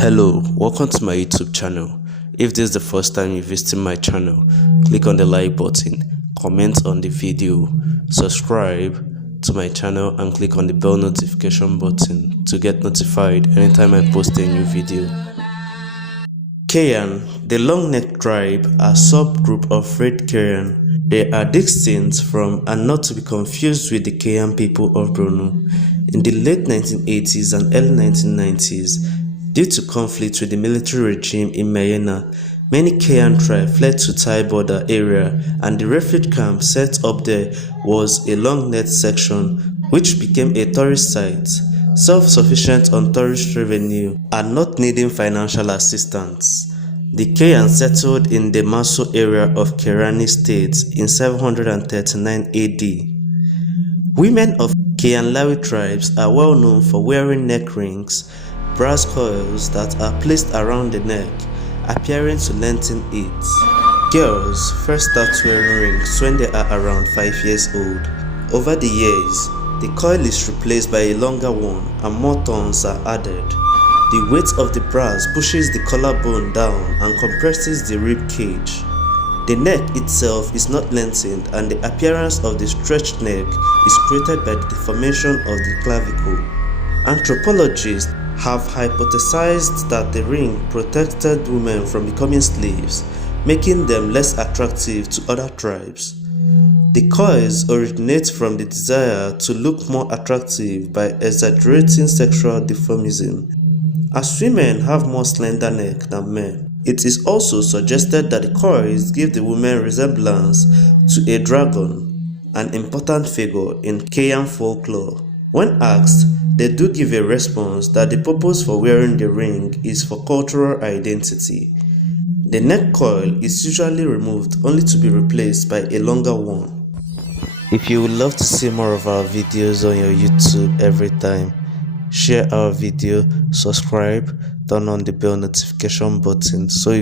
Hello, welcome to my YouTube channel. If this is the first time you're visiting my channel, click on the like button, comment on the video, subscribe to my channel and click on the bell notification button to get notified anytime I post a new video. Kayan, the long-necked tribe, are a subgroup of red Kayan. They are distinct from and not to be confused with the Kayan people of Borno. In the late 1980s and early 1990s, due to conflict with the military regime in Myanmar, many Kayan tribes fled to Thai border area, and the refuge camp set up there was a long-necked section which became a tourist site, self-sufficient on tourist revenue and not needing financial assistance. The Kayan settled in the Maso area of Kerani state in 739 AD. Women of Kayan Lahwi tribes are well known for wearing neck rings, brass coils that are placed around the neck, appearing to lengthen it. Girls first start wearing rings when they are around 5 years old. Over the years, the coil is replaced by a longer one and more thorns are added. The weight of the brass pushes the collarbone down and compresses the rib cage. The neck itself is not lengthened, and the appearance of the stretched neck is created by the deformation of the clavicle. Anthropologists have hypothesized that the ring protected women from becoming slaves, making them less attractive to other tribes. The coils originate from the desire to look more attractive by exaggerating sexual dimorphism. As women have more slender neck than men, it is also suggested that the coils give the women resemblance to a dragon, an important figure in Kayan folklore. When asked, they do give a response that the purpose for wearing the ring is for cultural identity. The neck coil is usually removed only to be replaced by a longer one. If you would love to see more of our videos on your YouTube every time, share our video, subscribe, turn on the bell notification button so you